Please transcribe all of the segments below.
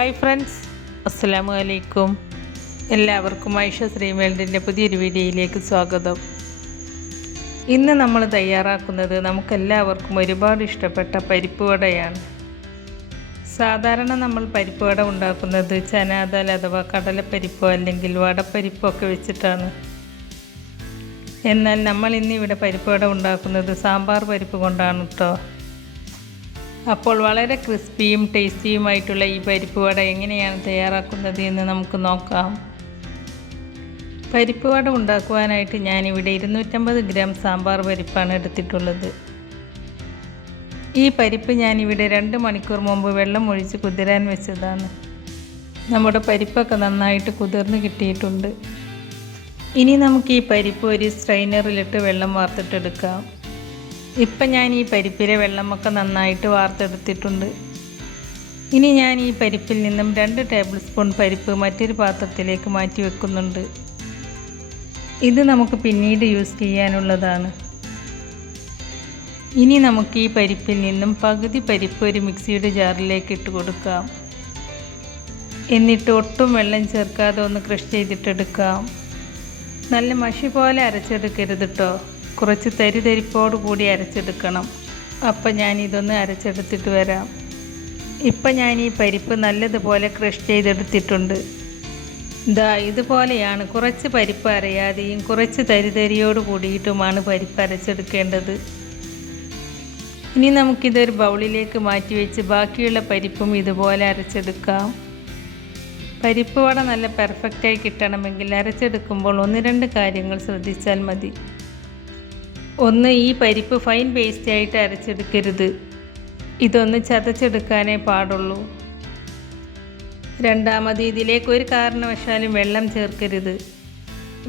Hi friends, അസ്സലാമു അലൈക്കും. എല്ലാവർക്കും ആയിഷ ശ്രീവേൾഡിൻ്റെ പുതിയൊരു വീഡിയോയിലേക്ക് സ്വാഗതം. ഇന്ന് നമ്മൾ തയ്യാറാക്കുന്നത് നമുക്കെല്ലാവർക്കും ഒരുപാട് ഇഷ്ടപ്പെട്ട പരിപ്പ് വടയാണ്. സാധാരണ നമ്മൾ പരിപ്പ് വട ഉണ്ടാക്കുന്നത് ചനാദാൽ അഥവാ കടലപ്പരിപ്പോ അല്ലെങ്കിൽ വടപ്പരിപ്പോ ഒക്കെ വെച്ചിട്ടാണ്. എന്നാൽ നമ്മൾ ഇന്നിവിടെ പരിപ്പ് വട ഉണ്ടാക്കുന്നത് സാമ്പാർ പരിപ്പ് കൊണ്ടാണ് കേട്ടോ. അപ്പോൾ വളരെ ക്രിസ്പിയും ടേസ്റ്റിയുമായിട്ടുള്ള ഈ പരിപ്പ് വട എങ്ങനെയാണ് തയ്യാറാക്കുന്നത് എന്ന് നമുക്ക് നോക്കാം. പരിപ്പ് വട ഉണ്ടാക്കുവാനായിട്ട് ഞാനിവിടെ 250 ഗ്രാം സാമ്പാർ പരിപ്പാണ് എടുത്തിട്ടുള്ളത്. ഈ പരിപ്പ് ഞാനിവിടെ 2 മണിക്കൂർ മുമ്പ് വെള്ളം ഒഴിച്ച് കുതിരാൻ വെച്ചതാണ്. നമ്മുടെ പരിപ്പൊക്കെ നന്നായിട്ട് കുതിർന്ന് കിട്ടിയിട്ടുണ്ട്. ഇനി നമുക്ക് ഈ പരിപ്പ് ഒരു സ്ട്രെയിനറിലിട്ട് വെള്ളം വാർത്തെടുക്കാം. ഇപ്പം ഞാൻ ഈ പരിപ്പിലെ വെള്ളമൊക്കെ നന്നായിട്ട് വാർത്തെടുത്തിട്ടുണ്ട്. ഇനി ഞാൻ ഈ പരിപ്പിൽ നിന്നും 2 ടേബിൾ സ്പൂൺ പരിപ്പ് മറ്റൊരു പാത്രത്തിലേക്ക് മാറ്റി വെക്കുന്നുണ്ട്. ഇത് നമുക്ക് പിന്നീട് യൂസ് ചെയ്യാനുള്ളതാണ്. ഇനി നമുക്ക് ഈ പരിപ്പിൽ നിന്നും പകുതി പരിപ്പ് ഒരു മിക്സിയുടെ ജാറിലേക്ക് ഇട്ട് കൊടുക്കാം. എന്നിട്ട് ഒട്ടും വെള്ളം ചേർക്കാതെ ഒന്ന് ക്രഷ് ചെയ്തിട്ടെടുക്കാം. നല്ല മഷി പോലെ അരച്ചെടുക്കരുത് കേട്ടോ, കുറച്ച് തരിതരിപ്പോട് കൂടി അരച്ചെടുക്കണം. അപ്പം ഞാനിതൊന്ന് അരച്ചെടുത്തിട്ട് വരാം. ഇപ്പം ഞാൻ ഈ പരിപ്പ് നല്ലതുപോലെ ക്രഷ് ചെയ്തെടുത്തിട്ടുണ്ട്. ഇതുപോലെയാണ്. കുറച്ച് പരിപ്പ് അരയാതെയും കുറച്ച് തരിതരിയോട് കൂടിയിട്ടുമാണ് പരിപ്പ് അരച്ചെടുക്കേണ്ടത്. ഇനി നമുക്കിതൊരു ബൗളിലേക്ക് മാറ്റി വെച്ച് ബാക്കിയുള്ള പരിപ്പും ഇതുപോലെ അരച്ചെടുക്കാം. പരിപ്പ് വട നല്ല പെർഫെക്റ്റായി കിട്ടണമെങ്കിൽ അരച്ചെടുക്കുമ്പോൾ 1-2 കാര്യങ്ങൾ ശ്രദ്ധിച്ചാൽ മതി. ഒന്ന്, ഈ പരിപ്പ് ഫൈൻ പേസ്റ്റായിട്ട് അരച്ചെടുക്കരുത്. ഇതൊന്ന് ചതച്ചെടുക്കാനേ പാടുള്ളൂ. രണ്ടാമത്, ഇതിലേക്ക് ഒരു കാരണവശാലും വെള്ളം ചേർക്കരുത്.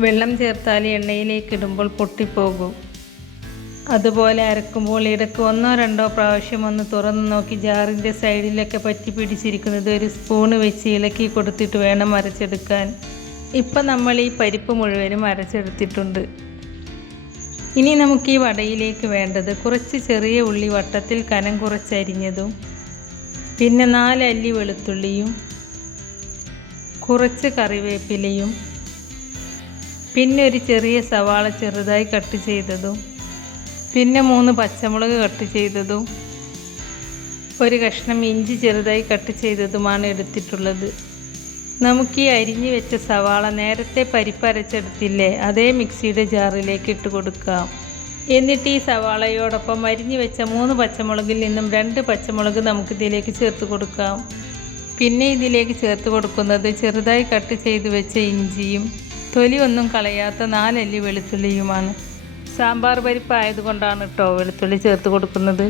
വെള്ളം ചേർത്താൽ എണ്ണയിലേക്ക് ഇടുമ്പോൾ പൊട്ടിപ്പോകും. അതുപോലെ അരക്കുമ്പോൾ ഇടയ്ക്ക് 1-2 പ്രാവശ്യം ഒന്ന് തുറന്ന് നോക്കി ജാറിൻ്റെ സൈഡിലൊക്കെ പറ്റി പിടിച്ചിരിക്കുന്നത് ഒരു സ്പൂണ് വെച്ച് ഇളക്കി കൊടുത്തിട്ട് വേണം അരച്ചെടുക്കാൻ. ഇപ്പം നമ്മൾ ഈ പരിപ്പ് മുഴുവനും അരച്ചെടുത്തിട്ടുണ്ട്. ഇനി നമുക്ക് ഈ വടയിലേക്ക് വേണ്ടത് കുറച്ച് ചെറിയ ഉള്ളി വട്ടത്തിൽ കനം കുറച്ചരിഞ്ഞതും, പിന്നെ 4 അല്ലി വെളുത്തുള്ളിയും, കുറച്ച് കറിവേപ്പിലയും, പിന്നെ ഒരു ചെറിയ സവാള ചെറുതായി കട്ട് ചെയ്തതും, പിന്നെ 3 പച്ചമുളക് കട്ട് ചെയ്തതും, ഒരു കഷ്ണം ഇഞ്ചി ചെറുതായി കട്ട് ചെയ്തതുമാണ് എടുത്തിട്ടുള്ളത്. നമുക്ക് ഈ അരിഞ്ഞു വെച്ച സവാള നേരത്തെ പരിപ്പ് അരച്ചെടുത്തില്ലേ, അതേ മിക്സിയുടെ ജാറിലേക്ക് ഇട്ട് കൊടുക്കാം. എന്നിട്ട് ഈ സവാളയോടൊപ്പം അരിഞ്ഞു വെച്ച 3 പച്ചമുളകിൽ നിന്നും 2 പച്ചമുളക് നമുക്കിതിലേക്ക് ചേർത്ത് കൊടുക്കാം. പിന്നെ ഇതിലേക്ക് ചേർത്ത് കൊടുക്കുന്നത് ചെറുതായി കട്ട് ചെയ്ത് വെച്ച ഇഞ്ചിയും തൊലി ഒന്നും കളയാത്ത 4 അല്ലി വെളുത്തുള്ളിയുമാണ്. സാമ്പാർ പരിപ്പ് ആയതുകൊണ്ടാണ് കേട്ടോ വെളുത്തുള്ളി ചേർത്ത് കൊടുക്കുന്നത്.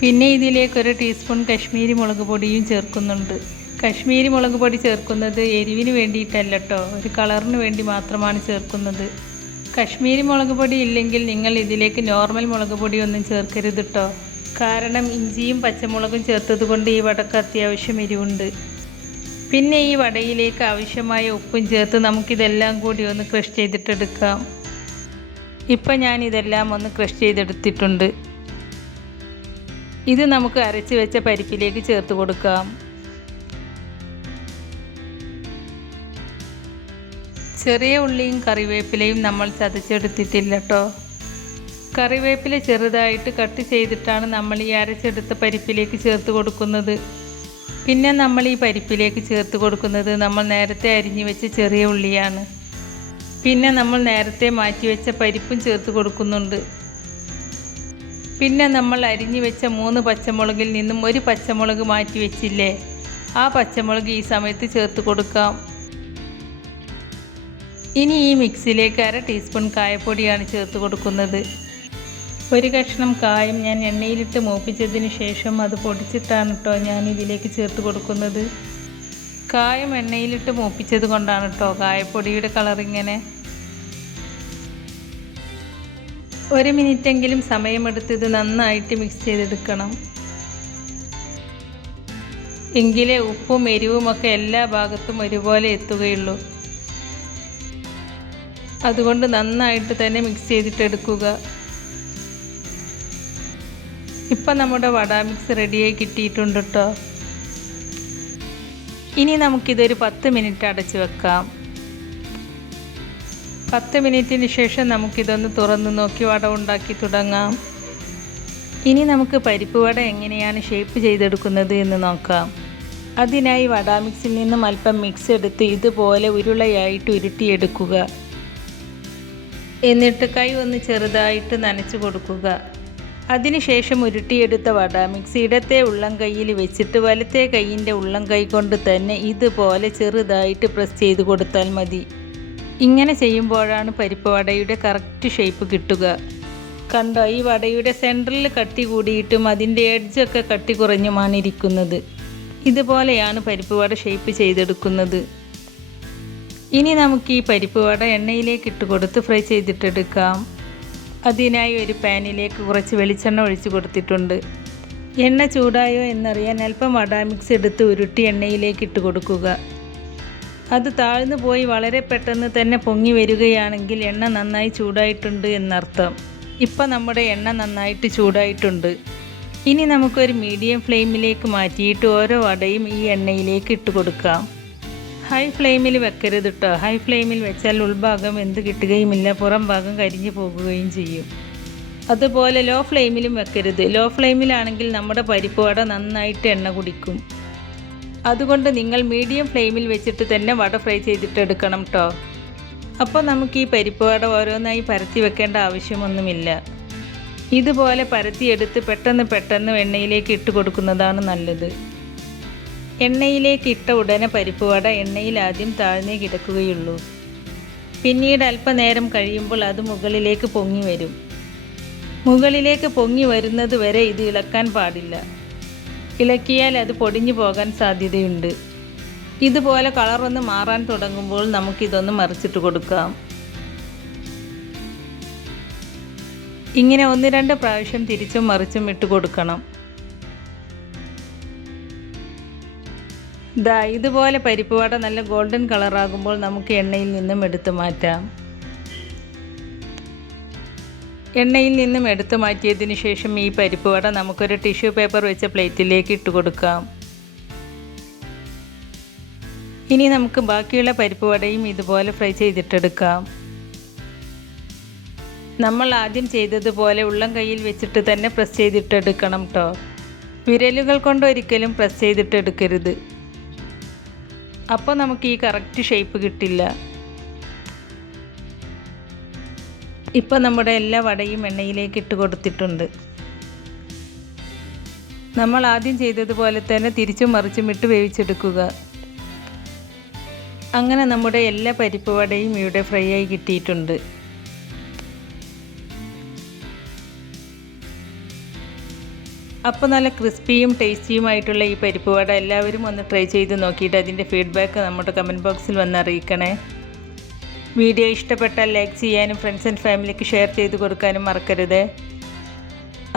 പിന്നെ ഇതിലേക്ക് 1 ടീസ്പൂൺ കശ്മീരി മുളക് പൊടിയും ചേർക്കുന്നുണ്ട്. കശ്മീരി മുളക് പൊടി ചേർക്കുന്നത് എരിവിന് വേണ്ടിയിട്ടല്ല കേട്ടോ, ഒരു കളറിന് വേണ്ടി മാത്രമാണ് ചേർക്കുന്നത്. കശ്മീരി മുളക് പൊടി ഇല്ലെങ്കിൽ നിങ്ങൾ ഇതിലേക്ക് നോർമൽ മുളക് പൊടി ഒന്നും ചേർക്കരുത് കേട്ടോ. കാരണം ഇഞ്ചിയും പച്ചമുളകും ചേർത്തത് കൊണ്ട് ഈ വടക്ക് അത്യാവശ്യം എരിവുണ്ട്. പിന്നെ ഈ വടയിലേക്ക് ആവശ്യമായ ഉപ്പും ചേർത്ത് നമുക്കിതെല്ലാം കൂടി ഒന്ന് ക്രഷ് ചെയ്തിട്ടെടുക്കാം. ഇപ്പം ഞാനിതെല്ലാം ഒന്ന് ക്രഷ് ചെയ്തെടുത്തിട്ടുണ്ട്. ഇത് നമുക്ക് അരച്ച് വെച്ച പരിപ്പിലേക്ക് ചേർത്ത് കൊടുക്കാം. ചെറിയ ഉള്ളിയും കറിവേപ്പിലയും നമ്മൾ ചതച്ചെടുത്തിട്ടില്ല കേട്ടോ. കറിവേപ്പില ചെറുതായിട്ട് കട്ട് ചെയ്തിട്ടാണ് നമ്മൾ ഈ അരച്ചെടുത്ത പരിപ്പിലേക്ക് ചേർത്ത് കൊടുക്കുന്നത്. പിന്നെ നമ്മൾ ഈ പരിപ്പിലേക്ക് ചേർത്ത് കൊടുക്കുന്നത് നമ്മൾ നേരത്തെ അരിഞ്ഞു വെച്ച ചെറിയ ഉള്ളിയാണ്. പിന്നെ നമ്മൾ നേരത്തെ മാറ്റി വെച്ച പരിപ്പും ചേർത്ത് കൊടുക്കുന്നുണ്ട്. പിന്നെ നമ്മൾ അരിഞ്ഞു വെച്ച 3 പച്ചമുളകിൽ നിന്നും 1 പച്ചമുളക് മാറ്റി വെച്ചില്ലേ, ആ പച്ചമുളക് ഈ സമയത്ത് ചേർത്ത് കൊടുക്കാം. ഇനി ഈ മിക്സിയിലേക്ക് 1/2 ടീസ്പൂൺ കായപ്പൊടിയാണ് ചേർത്ത് കൊടുക്കുന്നത്. ഒരു കഷ്ണം കായം ഞാൻ എണ്ണയിലിട്ട് മൂപ്പിച്ചതിന് ശേഷം അത് പൊടിച്ചിട്ടാണ് കേട്ടോ ഞാൻ ഇതിലേക്ക് ചേർത്ത് കൊടുക്കുന്നത്. കായം എണ്ണയിലിട്ട് മൂപ്പിച്ചത് കൊണ്ടാണ് കേട്ടോ കായപ്പൊടിയുടെ കളറിങ്ങനെ. 1 മിനിറ്റെങ്കിലും സമയമെടുത്ത് ഇത് നന്നായിട്ട് മിക്സ് ചെയ്തെടുക്കണം. എങ്കിലേ ഉപ്പും എരിവുമൊക്കെ എല്ലാ ഭാഗത്തും ഒരുപോലെ എത്തുകയുള്ളൂ. അതുകൊണ്ട് നന്നായിട്ട് തന്നെ മിക്സ് ചെയ്തിട്ടെടുക്കുക. ഇപ്പം നമ്മുടെ വട മിക്സ് റെഡിയായി കിട്ടിയിട്ടുണ്ട് കേട്ടോ. ഇനി നമുക്കിതൊരു 10 മിനിറ്റ് അടച്ച് വെക്കാം. 10 മിനിറ്റിന് ശേഷം നമുക്കിതൊന്ന് തുറന്ന് നോക്കി വട ഉണ്ടാക്കി തുടങ്ങാം. ഇനി നമുക്ക് പരിപ്പ് വട എങ്ങനെയാണ് ഷേപ്പ് ചെയ്തെടുക്കുന്നത് എന്ന് നോക്കാം. അതിനായി വട മിക്സിൽ നിന്നും അല്പം മിക്സ് എടുത്ത് ഇതുപോലെ ഉരുളയായിട്ട് ഉരുട്ടിയെടുക്കുക. എന്നിട്ട് കൈ ഒന്ന് ചെറുതായിട്ട് നനച്ചു കൊടുക്കുക. അതിനുശേഷം ഉരുട്ടിയെടുത്ത വട മിക്സ് ഇടത്തെ ഉള്ളം കൈയിൽ വെച്ചിട്ട് വലത്തെ കൈയിൻ്റെ ഉള്ളം കൈ കൊണ്ട് തന്നെ ഇതുപോലെ ചെറുതായിട്ട് പ്രസ് ചെയ്ത് കൊടുത്താൽ മതി. ഇങ്ങനെ ചെയ്യുമ്പോഴാണ് പരിപ്പ് വടയുടെ കറക്റ്റ് ഷേപ്പ് കിട്ടുക. കണ്ടോ, ഈ വടയുടെ സെൻറ്ററിൽ കട്ടി കൂടിയിട്ടും അതിൻ്റെ എഡ്ജൊക്കെ കട്ടി കുറഞ്ഞുമാണ് ഇരിക്കുന്നത്. ഇതുപോലെയാണ് പരിപ്പ് വട ഷേപ്പ് ചെയ്തെടുക്കുന്നത്. ഇനി നമുക്ക് ഈ പരിപ്പ് വട എണ്ണയിലേക്ക് ഇട്ട് കൊടുത്ത് ഫ്രൈ ചെയ്തിട്ടെടുക്കാം. അതിനായി ഒരു പാനിലേക്ക് കുറച്ച് വെളിച്ചെണ്ണ ഒഴിച്ച് കൊടുത്തിട്ടുണ്ട്. എണ്ണ ചൂടായോ എന്നറിയാൻ അല്പം വട മിക്സ് എടുത്ത് ഉരുട്ടി എണ്ണയിലേക്ക് ഇട്ട് കൊടുക്കുക. അത് താഴ്ന്നു പോയി വളരെ പെട്ടെന്ന് തന്നെ പൊങ്ങി വരികയാണെങ്കിൽ എണ്ണ നന്നായി ചൂടായിട്ടുണ്ട് എന്നർത്ഥം. ഇപ്പം നമ്മുടെ എണ്ണ നന്നായിട്ട് ചൂടായിട്ടുണ്ട്. ഇനി നമുക്കൊരു മീഡിയം ഫ്ലെയിമിലേക്ക് മാറ്റിയിട്ട് ഓരോ വടയും ഈ എണ്ണയിലേക്ക് ഇട്ട് കൊടുക്കാം. ഹൈ ഫ്ലെയിമിൽ വെക്കരുത് കേട്ടോ. ഹൈ ഫ്ലെയിമിൽ വെച്ചാൽ ഉൾഭാഗം വെന്ത് കിട്ടുകയുമില്ല, പുറം ഭാഗം കരിഞ്ഞു പോകുകയും ചെയ്യും. അതുപോലെ ലോ ഫ്ലെയിമിലും വെക്കരുത്. ലോ ഫ്ലെയിമിലാണെങ്കിൽ നമ്മുടെ പരിപ്പ് വട നന്നായിട്ട് എണ്ണ കുടിക്കും. അതുകൊണ്ട് നിങ്ങൾ മീഡിയം ഫ്ലെയിമിൽ വെച്ചിട്ട് തന്നെ വട ഫ്രൈ ചെയ്തിട്ടെടുക്കണം കേട്ടോ. അപ്പോൾ നമുക്ക് ഈ പരിപ്പ് വട ഓരോന്നായി പരത്തി വെക്കേണ്ട ആവശ്യമൊന്നുമില്ല. ഇതുപോലെ പരത്തിയെടുത്ത് പെട്ടെന്ന് എണ്ണയിലേക്ക് ഇട്ട് കൊടുക്കുന്നതാണ് നല്ലത്. എണ്ണയിലേക്ക് ഇട്ട ഉടനെ പരിപ്പ് വട എണ്ണയിൽ ആദ്യം താഴ്ന്നേ കിടക്കുകയുള്ളൂ. പിന്നീട് അല്പനേരം കഴിയുമ്പോൾ അത് മുകളിലേക്ക് പൊങ്ങി വരും. മുകളിലേക്ക് പൊങ്ങി വരുന്നത് വരെ ഇത് ഇളക്കാൻ പാടില്ല. ഇളക്കിയാൽ അത് പൊടിഞ്ഞു പോകാൻ സാധ്യതയുണ്ട്. ഇതുപോലെ കളറൊന്ന് മാറാൻ തുടങ്ങുമ്പോൾ നമുക്കിതൊന്ന് മറിച്ചിട്ട് കൊടുക്കാം. ഇങ്ങനെ 1-2 പ്രാവശ്യം തിരിച്ചും മറിച്ചും ഇട്ട് കൊടുക്കണം. ഇതുപോലെ പരിപ്പ് വട നല്ല ഗോൾഡൻ കളറാകുമ്പോൾ നമുക്ക് എണ്ണയിൽ നിന്നും എടുത്തു മാറ്റാം. എണ്ണയിൽ നിന്നും എടുത്തു മാറ്റിയതിന് ശേഷം ഈ പരിപ്പ് വട നമുക്കൊരു ടിഷ്യൂ പേപ്പർ വെച്ച പ്ലേറ്റിലേക്ക് ഇട്ട് കൊടുക്കാം. ഇനി നമുക്ക് ബാക്കിയുള്ള പരിപ്പ് വടയും ഇതുപോലെ ഫ്രൈ ചെയ്തിട്ടെടുക്കാം. നമ്മൾ ആദ്യം ചെയ്തതുപോലെ ഉള്ളം കയ്യിൽ വെച്ചിട്ട് തന്നെ പ്രസ് ചെയ്തിട്ടെടുക്കണം കേട്ടോ. വിരലുകൾ കൊണ്ട് ഒരിക്കലും പ്രസ് ചെയ്തിട്ടെടുക്കരുത്. അപ്പോൾ നമുക്ക് ഈ കറക്റ്റ് ഷേപ്പ് കിട്ടില്ല. ഇപ്പോൾ നമ്മുടെ എല്ലാ വടയും എണ്ണയിലേക്ക് ഇട്ട് കൊടുത്തിട്ടുണ്ട്. നമ്മൾ ആദ്യം ചെയ്തതുപോലെ തന്നെ തിരിച്ചും മറിച്ചും ഇട്ട് വേവിച്ചെടുക്കുക. അങ്ങനെ നമ്മുടെ എല്ലാ പരിപ്പ് വടയും ഇവിടെ ഫ്രൈ ആയി കിട്ടിയിട്ടുണ്ട്. അപ്പോൾ നല്ല ക്രിസ്പിയും ടേസ്റ്റിയുമായിട്ടുള്ള ഈ പരിപ്പ് വട എല്ലാവരും ഒന്ന് ട്രൈ ചെയ്ത് നോക്കിയിട്ട് അതിൻ്റെ ഫീഡ്ബാക്ക് നമ്മുടെ കമൻറ്റ് ബോക്സിൽ വന്ന് അറിയിക്കണേ. വീഡിയോ ഇഷ്ടപ്പെട്ടാൽ ലൈക്ക് ചെയ്യാനും ഫ്രണ്ട്സ് ആൻഡ് ഫാമിലിക്ക് ഷെയർ ചെയ്ത് കൊടുക്കാനും മറക്കരുത്.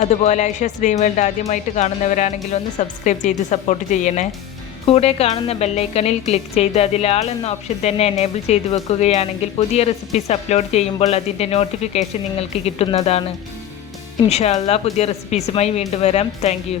അതുപോലെ ഐഷ വേൾഡ് ആദ്യമായിട്ട് കാണുന്നവരാണെങ്കിൽ ഒന്ന് സബ്സ്ക്രൈബ് ചെയ്ത് സപ്പോർട്ട് ചെയ്യണേ. കൂടെ കാണുന്ന ബെല്ലൈക്കണിൽ ക്ലിക്ക് ചെയ്ത് അതിൽ ആൾ എന്ന ഓപ്ഷൻ തന്നെ എനേബിൾ ചെയ്ത് വെക്കുകയാണെങ്കിൽ പുതിയ റെസിപ്പീസ് അപ്ലോഡ് ചെയ്യുമ്പോൾ അതിൻ്റെ നോട്ടിഫിക്കേഷൻ നിങ്ങൾക്ക് കിട്ടുന്നതാണ്. ഇൻഷാ അല്ലാഹ് പുതിയ റെസിപ്പീസുമായി വീണ്ടും വരാം. Thank you.